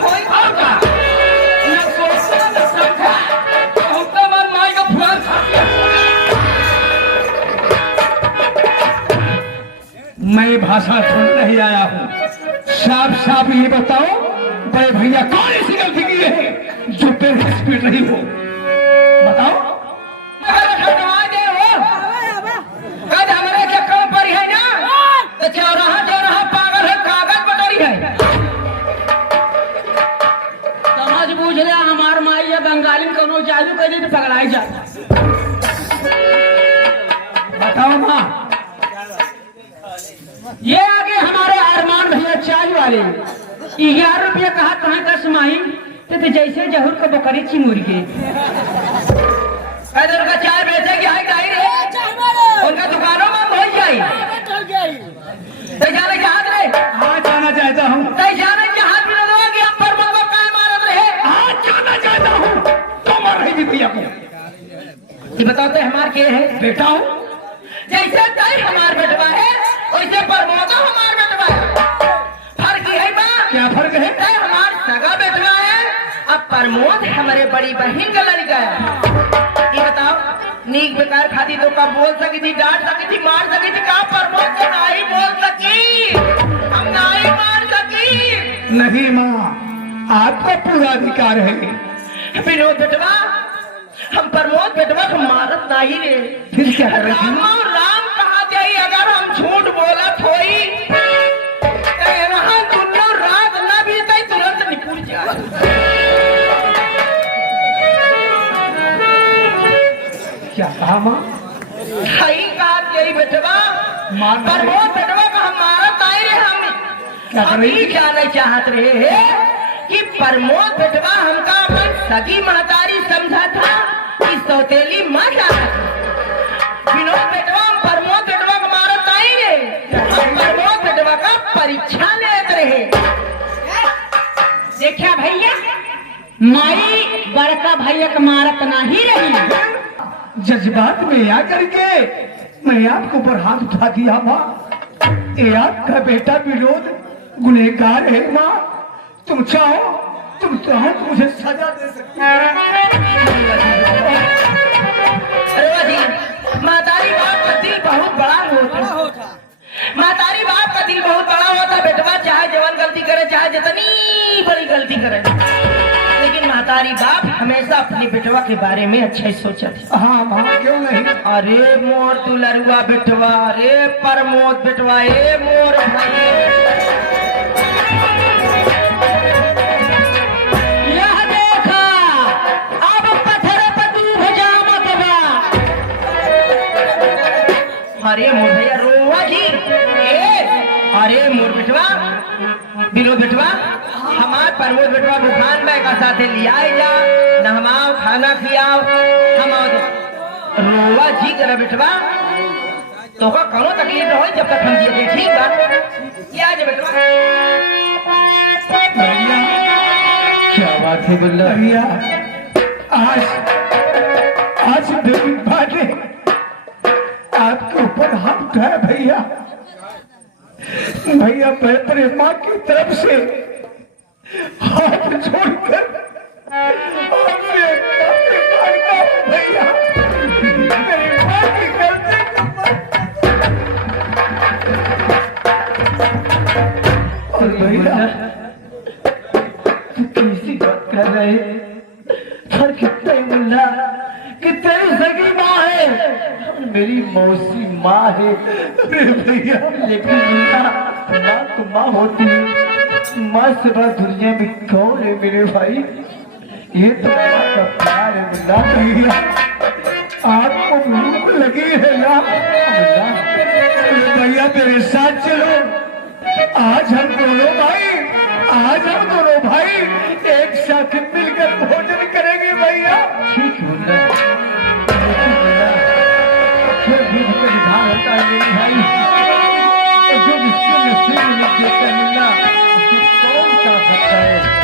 होई और का न सोचा न समझा बहुत बार माई का फुलान खा मैं भाषा सुन नहीं आया हूँ साफ साफ ये बताओ बड़े भैया कौन ऐसी गलती की है जो तेरे स्पीड नहीं हो बताओ जादू करी तो पकड़ाई जाता बताओ माँ ये आगे हमारे अरमान भैया चाय वाले 11 रुपया कहा कहाँ 10 माही तो जैसे जहूर का बकरी चिंगूर के उनका चाय बेचेगी हाई गाई रे उनका दुकानों में पहुंच जाई तो जाने के हाथ रे हाँ जाना चाहता हूँ तो जाने के हाथ में लोग हम पर बाबा काय मारत रहे हाँ जाना चाहता हूँ भैया को ये बताते हमार के है बेटा हूँ जैसे तय हमार बेटवा है वैसे परमोदा हमार बेटवा है फर्क है बा क्या फर्क है तय हमार सगा बेटवा है अब प्रमोद हमारे बड़ी बहन का लड़का है ये बताओ नीक बेकार खाती तो कब बोल सकी थी डांट सकी थी मार सकी थी कहा प्रमोद से नहीं बोल सकी हम नहीं मार सकी नहीं माँ आपका पूरा अधिकार है विनोद बेटवा हम प्रमोद बेटवा को मारत नहीं रे फिर क्या कर रही राम कहा जाई अगर हम झूठ बोलत होई तो यहाँ दोनों रात न बीते तुरंत निकल जाए क्या कहा माँ सही कहा जाई बेटवा प्रमोद बेटवा को हम मारत नहीं रे हम अभी जाना चाहत रहे हैं कि प्रमोद बेटवा हमका अपन सगी महतारी समझा था कि सौतेली माँ क्या विनोद बेटवा प्रमोद बेटवा को मारत नहीं रे प्रमोद बेटवा का परीक्षा लेते रहे देखा भैया माई बड़का भैया का मारत नहीं रही जज्बात में आकर के मैं आपको ऊपर हाथ उठा दिया माँ ये आपका बेटा विनोद गुनहगार है माँ तुम चाहो तो मुझे सजा दे सकते मातारी बाप का दिल बहुत बड़ा होता मातारी बाप का दिल बहुत बड़ा होता बेटवा चाहे जवान गलती करे चाहे जितनी बड़ी गलती करे लेकिन मातारी बाप हमेशा अपने बेटवा के बारे में अच्छा ही सोचा थी हाँ हाँ क्यों नहीं अरे मोर तू लरुआ बेटवा अरे प्रमोद बेटवा ए मोर भाई अरे मोर भैया रोवा जी अरे मोर बेटवा विनोद बेटवा हमार प्रमोद बेटवा बुखान में का साथे लिया जा नहवाओ खाना खियाओ हम रोवा जी करे बेटवा तो का कौनो तकलीफ न हो जब तक हम जिए ठीक बा क्या जे बेटवा भैया क्या बात है बुल्ला भैया आज दिन बाटे आपके ऊपर हाथ उठाया भैया भैया मैं माँ की तरफ से हाथ जोड़कर आपसे भैया मेरी माँ की गलती और भैया कैसी बात कर रहे सर कितने मुल्ला कि तेरी सगी माँ है मेरी मौसी माँ है भैया लेकिन माँ तो माँ होती है माँ से बड़ा दुनिया में कौन है मेरे भाई ये तो माँ का प्यार है मुल्ला भैया आपको भूख लगी है ना भैया मेरे साथ चलो आज हम दोनों भाई एक साथ मिलकर भोजन करेंगे भैया ठीक है होता है मेरे भाई जो जिसके नसीब में लिख देता है मुल्ला उसको कौन कर सकता है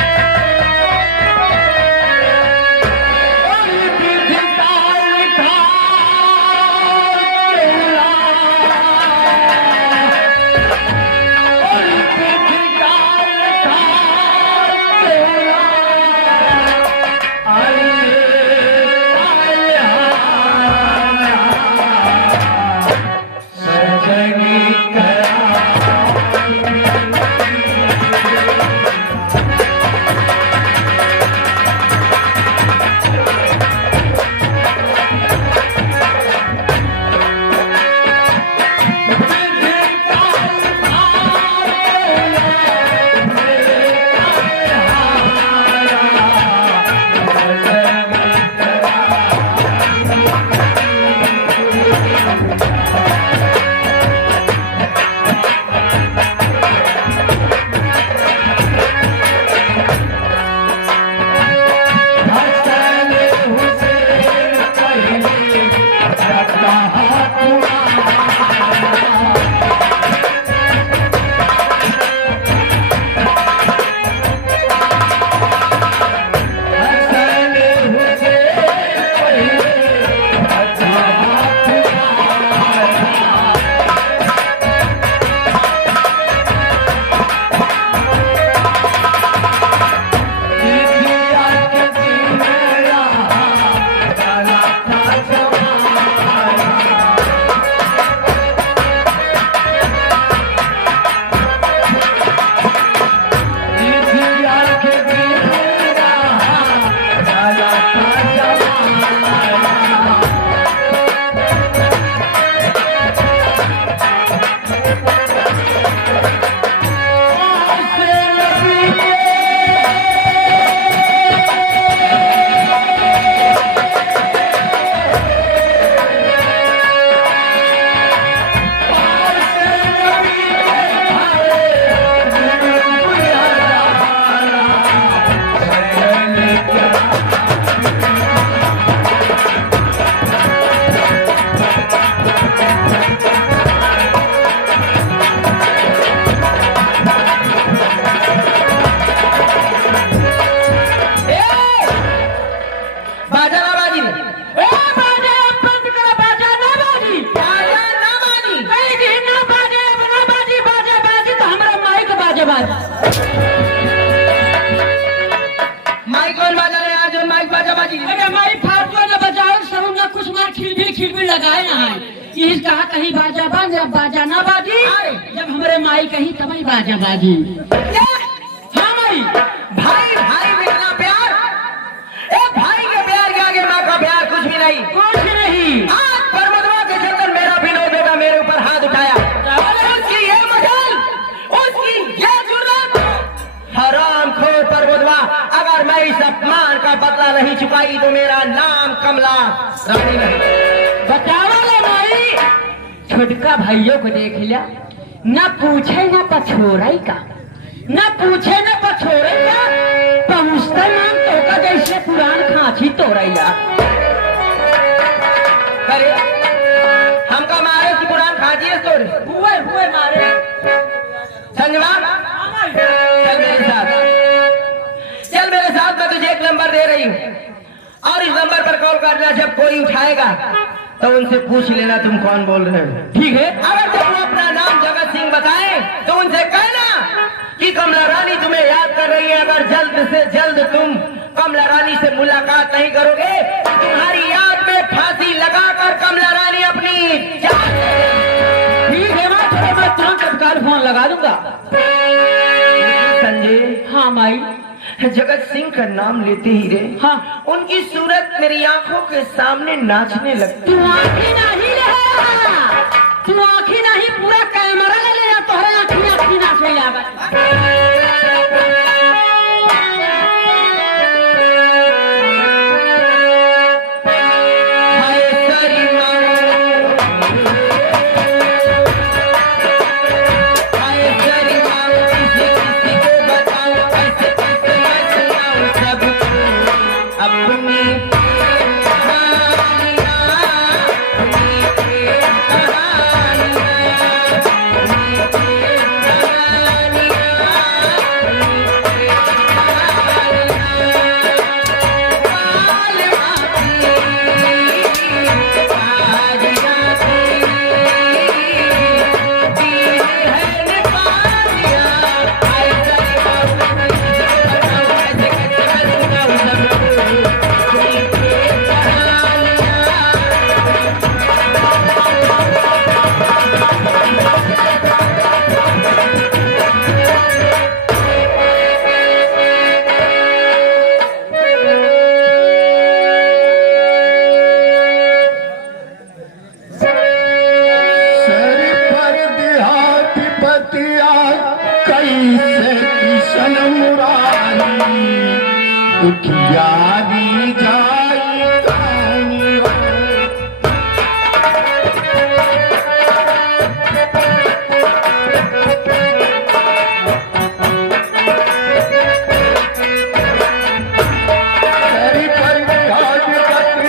चीज कहा कहीं बाजा बाज जब बाजा ना बाजी, जब हमारे माई कहीं तब ही बाजा बाजी। हाँ माई, भाई भाई में इतना प्यार, ए भाई के प्यार के आगे माँ का प्यार कुछ भी नहीं, कुछ नहीं। आज परमदवा के चलकर मेरा विनोद बेटा मेरे ऊपर हाथ उठाया, उसकी ये मजाल, उसकी ये जुर्रत, हराम खोर परमदवा, अगर मैं इस अपमान का बदला नहीं चुकाई तो मेरा नाम कमला रानी नहीं। बतावा माई, छोटका भाइयों को देख लिया, न पूछे न पछोड़ई का, न पूछे न पछोड़ई का, पहुँचता नाम तो का जैसे पुरान खांची तोड़ैया। अरे हमका मारे की पुरान खांची है तोड़े, हुए मारे। संजवा चल मेरे साथ, चल मेरे साथ, मैं तुझे एक नंबर दे रही हूँ और इस नंबर पर कॉल करना, जब कोई उठाएगा तो उनसे पूछ लेना तुम कौन बोल रहे हो, ठीक है? अगर तुम अपना नाम जगत सिंह बताए तो उनसे कहना कि कमला रानी तुम्हें याद कर रही है, अगर जल्द से जल्द तुम कमला रानी से मुलाकात नहीं करोगे तो तुम्हारी याद में फांसी लगाकर कमला रानी अपनी जान। ठीक है माँ, चलो मैं तुरंत तत्काल फोन लगा दूंगा। संजय, हाँ माई, जगत सिंह का नाम लेते ही रे, हाँ, उनकी सूरत मेरी आंखों के सामने नाचने लगती। तू आँखी नहीं ले, तू आँखी नहीं, पूरा कैमरा ले ले, तोहरे आँखी नाचने लगा। उठियारी जाई हरी पर बिहार बतिया कैसे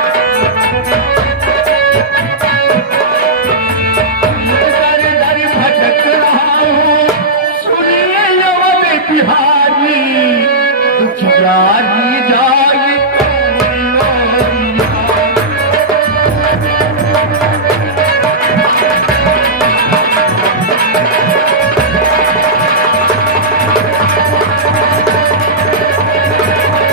किशन मुरारी उठियारी जाई कौनियो।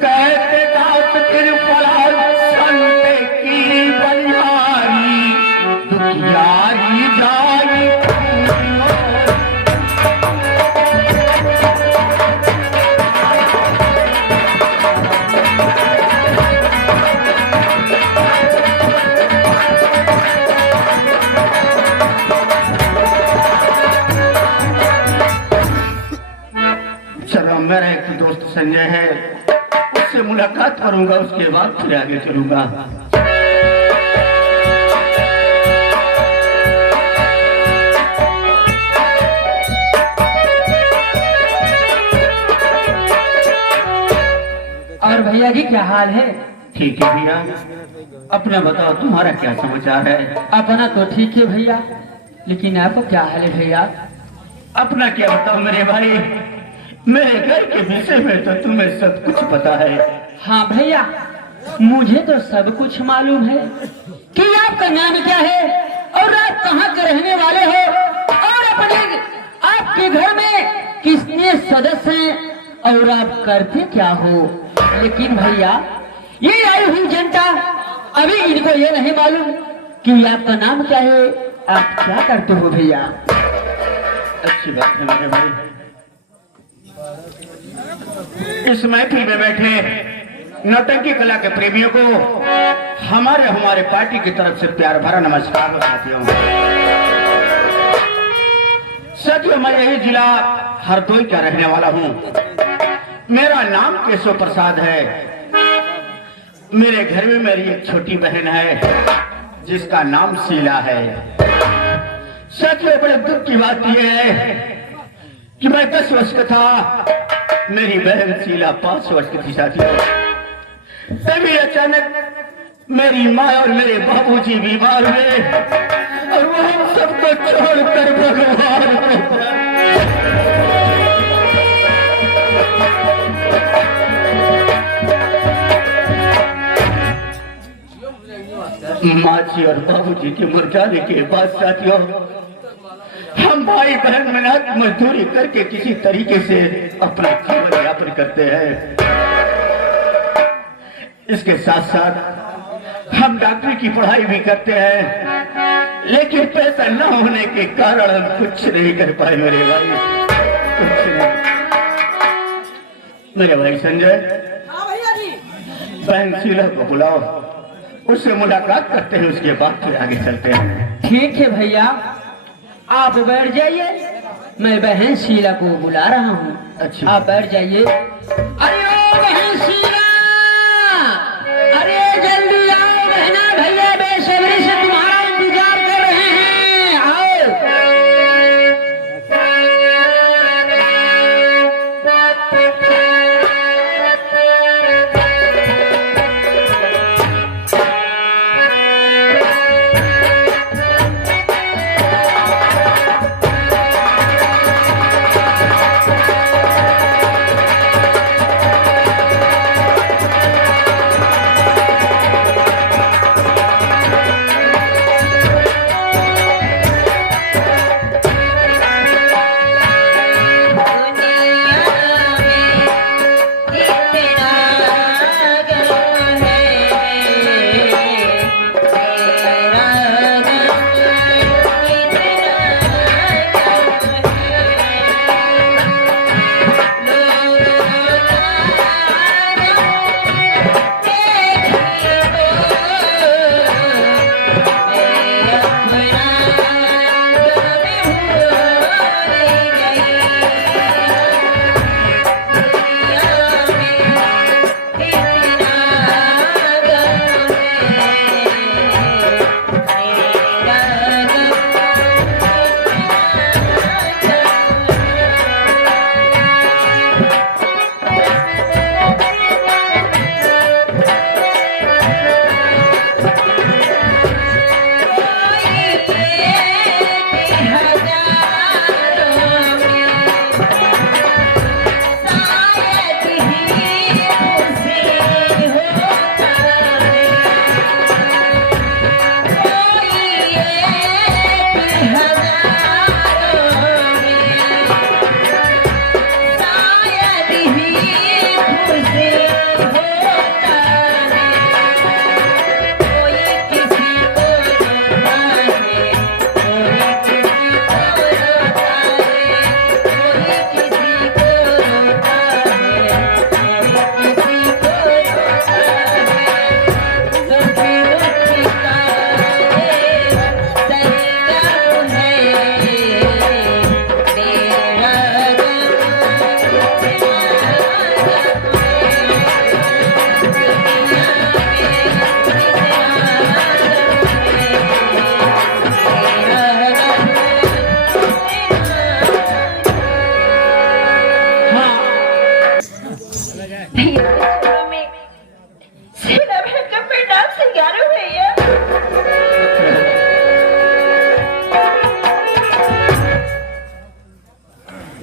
कहते दास फिर पड़ा मेरा एक दोस्त संजय है, उससे मुलाकात करूंगा, उसके बाद फिर आगे चलूंगा। और भैया जी क्या हाल है? ठीक है भैया, अपना बताओ, तुम्हारा क्या समाचार है? अपना तो ठीक है भैया, लेकिन आपको क्या हाल है भैया? अपना क्या बताओ मेरे भाई, मेरे घर के विषय में तो तुम्हें सब कुछ पता है। हाँ भैया, मुझे तो सब कुछ मालूम है कि आपका नाम क्या है और आप कहाँ के रहने वाले हो, और अपने आपके घर में कितने सदस्य हैं और आप करते क्या हो। लेकिन भैया, ये आई हुई जनता अभी इनको ये नहीं मालूम कि आपका नाम क्या है, आप क्या करते हो भैया। अच्छी बात है मेरे भाई। इस महफिल में बैठे नौटंकी कला के प्रेमियों को हमारे पार्टी की तरफ से प्यार भरा नमस्कार साथियों। साथियों, मैं यही जिला हरदोई का रहने वाला हूँ। मेरा नाम केशव प्रसाद है। मेरे घर में मेरी एक छोटी बहन है जिसका नाम शीला है। साथियों, बड़े दुख की बात यह है कि मैं 10 वर्ष का था, मेरी बहन शीला 5 वर्ष की थी। साथियों, तभी अचानक मेरी माँ और मेरे बाबूजी बीमार हुए और वो हम सबको छोड़कर भगवान को माँ जी और बाबूजी के मर जाने के बाद साथियों, हम भाई बहन मेहनत मजदूरी करके किसी तरीके से अपना जीवन यापन करते हैं। इसके साथ साथ हम डॉक्टरी की पढ़ाई भी करते हैं, लेकिन पैसा न होने के कारण हम कुछ नहीं कर पाए मेरे भाई, कुछ नहीं। मेरे भाई संजय, बहन शीला को बुलाओ, उससे मुलाकात करते हैं, उसके बाद फिर आगे चलते हैं। ठीक है भैया, आप बैठ जाइए, मैं बहन शीला को बुला रहा हूँ। अच्छा, आप बैठ जाइए। अरे ओ बहन शीला, अरे जल्दी आओ बहना, भैया बेसब्री से तुम्हारा इंतजार कर रहे हैं, आओ।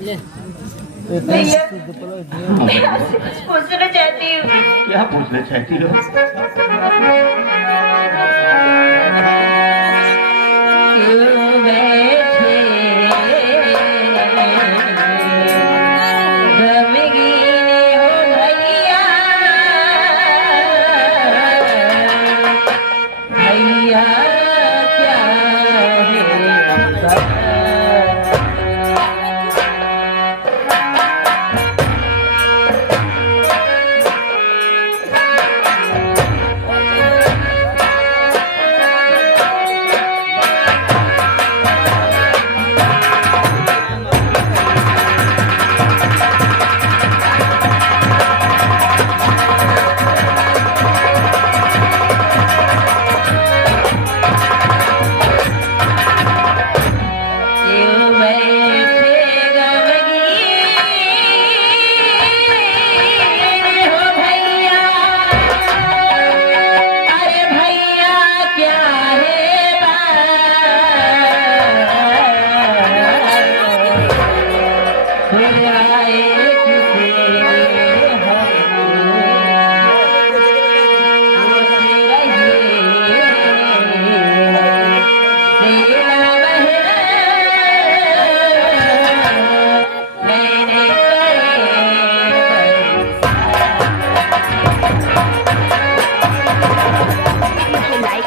भैया मैं आपसे कुछ पूछना चाहती हूँ। क्या पूछना चाहती हो?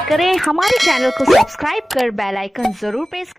करें, हमारे चैनल को सब्सक्राइब कर बेल आइकन जरूर प्रेस